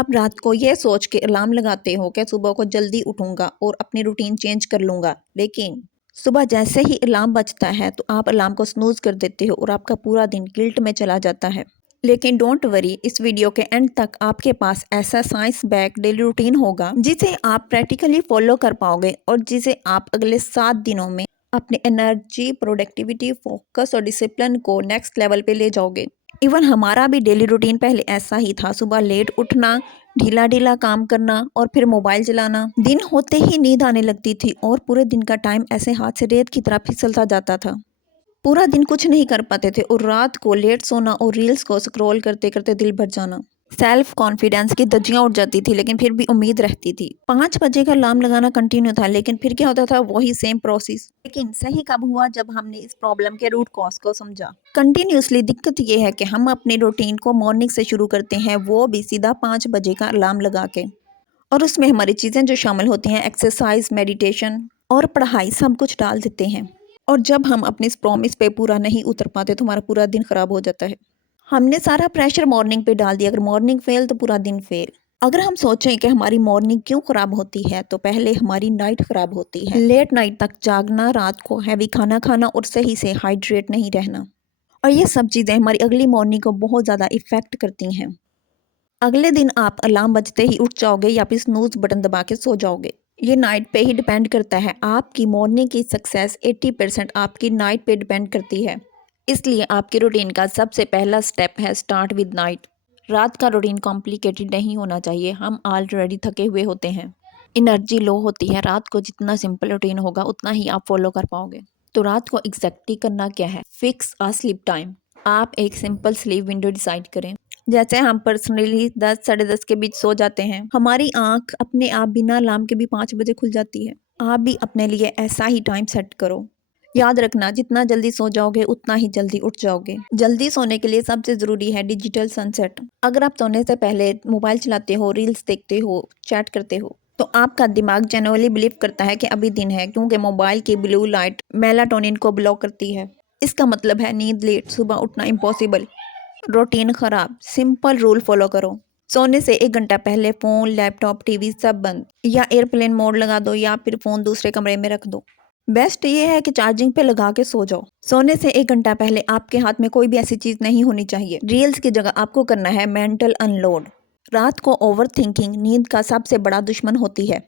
आप रात को ये सोच के अलार्म लगाते हो कि सुबह को जल्दी उठूंगा और अपनी रूटीन चेंज कर लूंगा, लेकिन सुबह जैसे ही अलार्म बजता है तो आप अलार्म को स्नूज कर देते हो और आपका पूरा दिन गिल्ट में चला जाता है। लेकिन डोंट वरी, इस वीडियो के एंड तक आपके पास ऐसा साइंस बैक डेली रूटीन होगा जिसे आप प्रैक्टिकली फॉलो कर पाओगे और जिसे आप अगले 7 दिनों में अपनी एनर्जी, प्रोडक्टिविटी, फोकस और डिसिप्लिन को नेक्स्ट लेवल पे ले जाओगे। इवन हमारा भी डेली रूटीन पहले ऐसा ही था। सुबह लेट उठना, ढीला ढीला काम करना और फिर मोबाइल चलाना। दिन होते ही नींद आने लगती थी और पूरे दिन का टाइम ऐसे हाथ से रेत की तरह फिसलता जाता था। पूरा दिन कुछ नहीं कर पाते थे और रात को लेट सोना और रील्स को स्क्रॉल करते करते दिल भर जाना। सेल्फ कॉन्फिडेंस की धज्जियां उड़ जाती थी, लेकिन फिर भी उम्मीद रहती थी। 5 बजे का अलार्म लगाना कंटिन्यू था, लेकिन फिर क्या होता था, वही सेम प्रोसेस। लेकिन सही कब हुआ, जब हमने इस प्रॉब्लम के रूट कॉज को समझा। कंटिन्यूसली दिक्कत ये है कि हम अपनी रूटीन को मॉर्निंग से शुरू करते हैं, वो भी सीधा 5 बजे का अलार्म लगा के, और उसमें हमारी चीज़ें जो शामिल होती हैं, एक्सरसाइज, मेडिटेशन और पढ़ाई, सब कुछ डाल देते हैं। और जब हम अपने इस प्रॉमिस पे पूरा नहीं उतर पाते तो हमारा पूरा दिन खराब हो जाता है। हमने सारा प्रेशर मॉर्निंग पे डाल दिया। अगर मॉर्निंग फेल तो पूरा दिन फेल। अगर हम सोचें कि हमारी मॉर्निंग क्यों खराब होती है, तो पहले हमारी नाइट खराब होती है। लेट नाइट तक जागना, रात को हैवी खाना खाना और सही से हाइड्रेट नहीं रहना, और ये सब चीज़ें हमारी अगली मॉर्निंग को बहुत ज़्यादा इफेक्ट करती हैं। अगले दिन आप अलार्म बजते ही उठ जाओगे या फिर स्नूज बटन दबा के सो जाओगे। ये नाइट पे ही डिपेंड करता है। आपकी मॉर्निंग की सक्सेस 80% आपकी नाइट पे डिपेंड करती है। इसलिए आपकी रूटीन का सबसे पहला स्टेप है स्टार्ट विद नाइट। रात का रूटीन कॉम्प्लिकेटेड नहीं होना चाहिए। हम ऑलरेडी थके हुए होते हैं, एनर्जी लो होती है। रात को जितना सिंपल रूटीन होगा उतना ही आप फॉलो कर पाओगे। तो रात को एग्जैक्टली करना क्या है? Fix a slip time. आप एक सिंपल स्लीप विंडो डिसाइड करें। जैसे हम पर्सनली 10 साढ़े 10 के बीच सो जाते हैं, हमारी आंख अपने आप बिना अलार्म के भी 5 बजे खुल जाती है। आप भी अपने लिए ऐसा ही टाइम सेट करो। याद रखना, जितना जल्दी सो जाओगे उतना ही जल्दी उठ जाओगे। जल्दी सोने के लिए सबसे ज़रूरी है डिजिटल सनसेट। अगर आप सोने से पहले मोबाइल चलाते हो, रील्स देखते हो, चैट करते हो, तो आपका दिमाग जनरली बिलीव करता है कि अभी दिन है, क्योंकि मोबाइल की ब्लू लाइट मेलाटोनिन को ब्लॉक करती है। इसका मतलब है नींद लेट, सुबह उठना इम्पॉसिबल, रूटीन खराब। सिंपल रूल फॉलो करो। सोने से 1 घंटा पहले फ़ोन, लैपटॉप, टीवी सब बंद, या एयरप्लेन मोड लगा दो, या फिर फ़ोन दूसरे कमरे में रख दो। बेस्ट ये है कि चार्जिंग पे लगा के सो जाओ। सोने से 1 घंटा पहले आपके हाथ में कोई भी ऐसी चीज़ नहीं होनी चाहिए। रील्स की जगह आपको करना है मेंटल अनलोड। रात को ओवर थिंकिंग नींद का सबसे बड़ा दुश्मन होती है।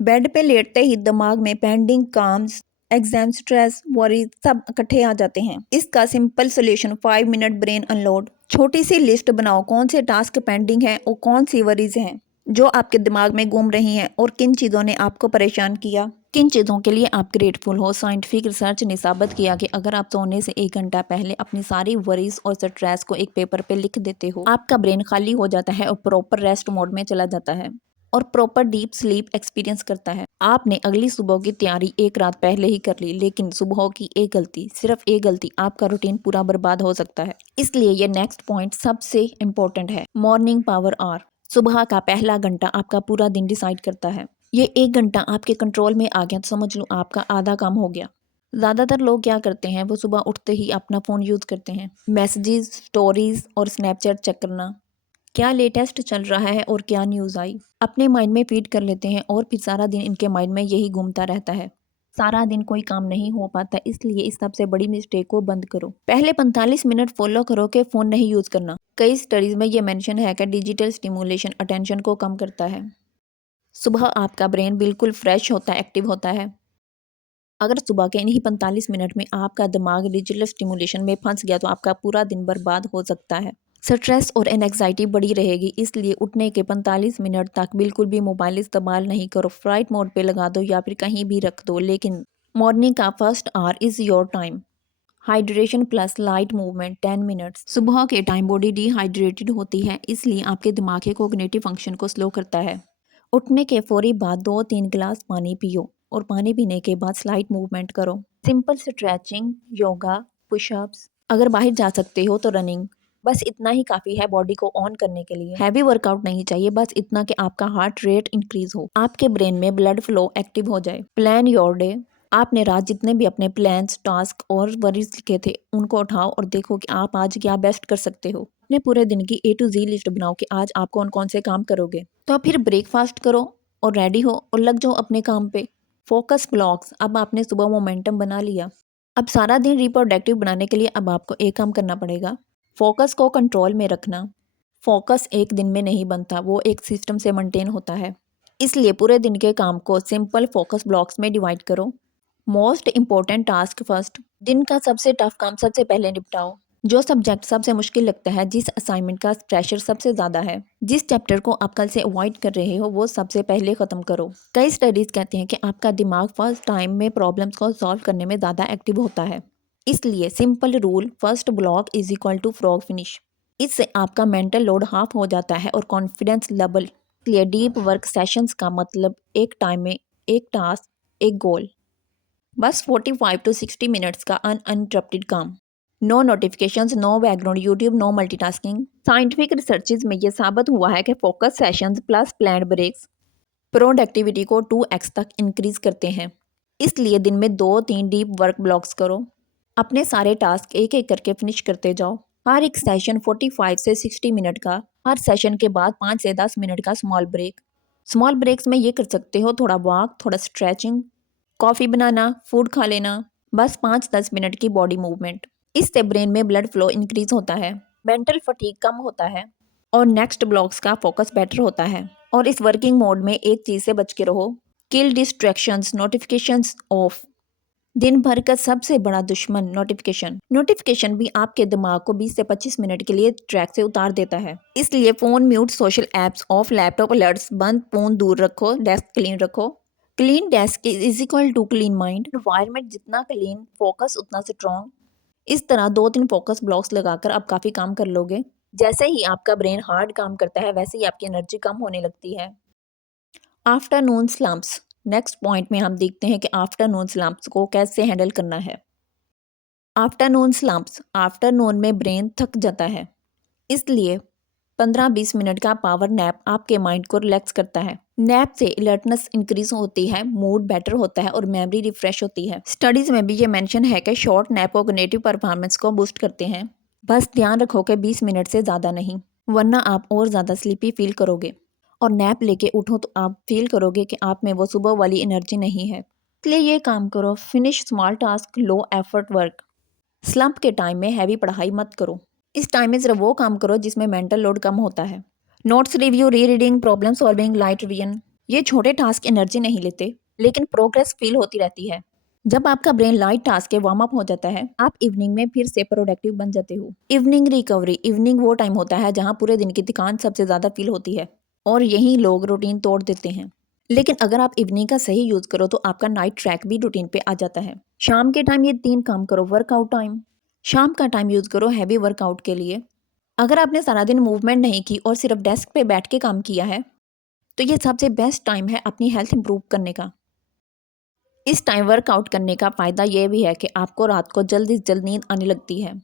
बेड पे लेटते ही दिमाग में pending calms, exam stress, worry सब इकट्ठे आ जाते हैं। इसका simple solution 5 minute brain unload. छोटी सी लिस्ट बनाओ, कौन से टास्क पेंडिंग हैं और कौन सी वरीज हैं जो आपके दिमाग में घूम रही हैं, और किन चीज़ों ने आपको परेशान किया, किन चीज़ों के लिए आप ग्रेटफुल हो। साइंटिफिक रिसर्च ने साबित किया कि अगर आप सोने से 1 घंटा पहले अपनी सारी वरीज और स्ट्रेस को एक पेपर पे लिख देते हो, आपका ब्रेन खाली हो जाता है और प्रॉपर रेस्ट मोड में चला जाता है और प्रॉपर डीप स्लीप एक्सपीरियंस करता है। आपने अगली सुबह की तैयारी एक रात पहले ही कर ली, लेकिन सुबह की एक गलती, सिर्फ एक गलती, आपका रूटीन पूरा बर्बाद हो सकता है। इसलिए ये नेक्स्ट पॉइंट सबसे इम्पोर्टेंट है, मॉर्निंग पावर आवर। सुबह का पहला घंटा आपका पूरा दिन डिसाइड करता है। ये 1 घंटा आपके कंट्रोल में आ गया तो समझ लो आपका आधा काम हो गया। ज़्यादातर लोग क्या करते हैं, वो सुबह उठते ही अपना फ़ोन यूज़ करते हैं, मैसेजेस, स्टोरीज और स्नैपचैट चेक करना, क्या लेटेस्ट चल रहा है और क्या न्यूज़ आई, अपने माइंड में फीड कर लेते हैं और फिर सारा दिन इनके माइंड में यही घूमता रहता है। सारा दिन कोई काम नहीं हो पाता। इसलिए इस सबसे बड़ी मिस्टेक को बंद करो। पहले 45 मिनट फॉलो करो कि फ़ोन नहीं यूज़ करना। कई स्टडीज़ में ये मेंशन है कि डिजिटल स्टिमुलेशन अटेंशन को कम करता है। सुबह आपका ब्रेन बिल्कुल फ्रेश होता है, एक्टिव होता है। अगर सुबह के इन्हीं 45 मिनट में आपका दिमाग डिजिटल स्टिमुलेशन में फंस गया तो आपका पूरा दिन बर्बाद हो सकता है। स्ट्रेस और एंग्जाइटी बढ़ी रहेगी। इसलिए उठने के 45 मिनट तक बिल्कुल भी मोबाइल इस्तेमाल नहीं करो। फ्लाइट मोड पे लगा दो या फिर कहीं भी रख दो। लेकिन मॉर्निंग का first hour is your time. Hydration plus light movement 10 minutes. सुबह के टाइम बॉडी डिहाइड्रेटेड होती है, इसलिए आपके दिमाग के कोग्निटिव फंक्शन को स्लो करता है। उठने के फौरी बाद 2-3 गिलास पानी पियो और पानी पीने के बाद स्लाइट मूवमेंट करो। सिंपल स्ट्रेचिंग, योगा, पुशअप्स, अगर बाहर जा सकते हो तो रनिंग। बस इतना ही काफ़ी है बॉडी को ऑन करने के लिए। हैवी वर्कआउट नहीं चाहिए, बस इतना कि आपका हार्ट रेट इंक्रीज हो, आपके ब्रेन में ब्लड फ्लो एक्टिव हो जाए। Plan your day. आपने रात जितने भी अपने प्लान्स, टास्क और वरीज लिखे थे उनको उठाओ और देखो कि आप आज क्या बेस्ट कर सकते हो। अपने पूरे दिन की A to Z लिस्ट बनाओ कि आज आप कौन कौन से काम करोगे। तो फिर ब्रेकफास्ट करो और रेडी हो और लग जाओ अपने काम पे। फोकस ब्लॉक्स, अब आपने सुबह मोमेंटम बना लिया। अब सारा दिन रिप्रोडक्टिव बनाने के लिए अब आपको एक काम करना पड़ेगा, फोकस को कंट्रोल में रखना। फोकस एक दिन में नहीं बनता, वो एक सिस्टम से मेंटेन होता है। इसलिए पूरे दिन के काम को सिंपल फोकस ब्लॉक्स में डिवाइड करो। मोस्ट इम्पोर्टेंट टास्क फर्स्ट, दिन का सबसे टफ काम सबसे पहले निपटाओ। जो सब्जेक्ट सबसे मुश्किल लगता है, जिस असाइनमेंट का प्रेशर सबसे ज़्यादा है, जिस चैप्टर को आप कल से अवॉइड कर रहे हो, वो सबसे पहले ख़त्म करो। कई स्टडीज़ कहते हैं कि आपका दिमाग फर्स्ट टाइम में प्रॉब्लम्स को सॉल्व करने में ज़्यादा एक्टिव होता है। इसलिए simple rule, first block is equal to frog finish. इससे आपका मेंटल लोड हाफ हो जाता है और कॉन्फिडेंस लेवल। इसलिए डीप वर्क सेशंस का मतलब एक टाइम में एक टास्क, एक गोल, बस 45 to 60 मिनट्स का अनइंटरप्टेड काम। No notifications, no background YouTube, no multitasking. Scientific researches में ये साबित हुआ है कि focus sessions plus planned breaks productivity को 2x तक इंक्रीज करते हैं। इसलिए दिन में 2-3 डीप वर्क ब्लॉक्स करो। अपने सारे टास्क एक एक करके फिनिश करते जाओ। हर एक सेशन 45 से 60 मिनट का। हर सेशन के बाद 5 से 10 मिनट का स्मॉल ब्रेक। स्मॉल ब्रेक्स में ये कर सकते हो, थोड़ा वॉक, थोड़ा स्ट्रेचिंग, कॉफ़ी बनाना, फूड खा लेना, बस 5-10 मिनट की बॉडी मूवमेंट। इससे ब्रेन में ब्लड फ्लो इंक्रीज होता है, मेंटल फटीग कम होता है और नेक्स्ट ब्लॉक्स का फोकस बेटर होता है। और इस वर्किंग मोड में एक चीज़ से बच के रहो, किल डिस्ट्रैक्शंस, नोटिफिकेशंस ऑफ। दिन भर का सबसे बड़ा दुश्मन नोटिफिकेशन। नोटिफिकेशन भी आपके दिमाग को 20 से 25 मिनट के लिए ट्रैक से उतार देता है। इसलिए phone mute, social apps off, laptop alerts बंद, फ़ोन दूर रखो, डेस्क क्लीन रखो। Clean desk is equal to clean mind. Environment जितना क्लीन, फोकस उतना स्ट्रॉन्ग। इस तरह 2-3 फोकस ब्लॉक्स लगाकर आप काफ़ी काम कर लोगे। जैसे ही आपका ब्रेन हार्ड काम करता है, वैसे ही आपकी एनर्जी कम होने लगती है। आफ्टरनून स्लम्प्स, नेक्स्ट पॉइंट में हम देखते हैं कि आफ्टरनून स्लम्प्स को कैसे हैंडल करना है। आफ्टरनून स्लम्प्स, आफ्टरनून में ब्रेन थक जाता है, इसलिए 15-20 मिनट का पावर नैप आपके माइंड को रिलैक्स करता है। नैप से अलर्टनेस इंक्रीज होती है, मूड बेटर होता है और मेमोरी रिफ्रेश होती है। स्टडीज में भी ये मेंशन है कि शॉर्ट नैप कॉग्निटिव परफॉर्मेंस को बूस्ट करते हैं। बस ध्यान रखो कि 20 मिनट से ज़्यादा नहीं, वरना आप और ज़्यादा स्लीपी फील करोगे और नैप लेके उठो तो आप फील करोगे कि आप में वो सुबह वाली एनर्जी नहीं है। इसलिए ये काम करो, finish small task, low effort work. Slump के टाइम में हैवी पढ़ाई मत करो। इस टाइम में सिर्फ वो काम करो जिसमें मेंटल लोड कम होता है। नोट्स रिव्यू, री reading, problem solving, light revision, ये छोटे टास्क एनर्जी नहीं लेते, लेकिन प्रोग्रेस फील होती रहती है। जब आपका ब्रेन लाइट टास्क के वार्म अप हो जाता है, आप इवनिंग में फिर से प्रोडक्टिव बन जाते हो। इवनिंग रिकवरी, इवनिंग वो टाइम होता है जहाँ पूरे दिन की थकान सबसे ज़्यादा फील होती है और यही लोग रूटीन तोड़ देते हैं। लेकिन अगर आप इवनिंग का सही यूज़ करो तो आपका नाइट ट्रैक भी रूटीन पे आ जाता है। शाम के टाइम ये 3 काम करो। वर्कआउट टाइम, शाम का टाइम यूज़ करो हैवी वर्कआउट के लिए। अगर आपने सारा दिन मूवमेंट नहीं की और सिर्फ डेस्क पे बैठ के काम किया है, तो ये सबसे बेस्ट टाइम है अपनी हेल्थ इंप्रूव करने का। इस टाइम वर्कआउट करने का फ़ायदा ये भी है कि आपको रात को जल्द से जल्द नींद आने लगती है।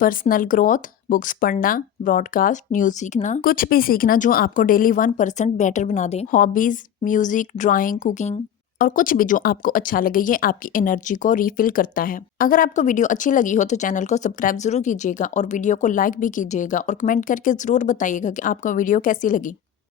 पर्सनल ग्रोथ, बुक्स पढ़ना, ब्रॉडकास्ट, न्यूज़ सीखना, कुछ भी सीखना जो आपको डेली 1% बेटर बना दे। हॉबीज़, म्यूज़िक, ड्राइंग, कुकिंग और कुछ भी जो आपको अच्छा लगे, ये आपकी एनर्जी को रिफिल करता है। अगर आपको वीडियो अच्छी लगी हो तो चैनल को सब्सक्राइब ज़रूर कीजिएगा और वीडियो को लाइक भी कीजिएगा और कमेंट करके ज़रूर बताइएगा कि आपको वीडियो कैसी लगी।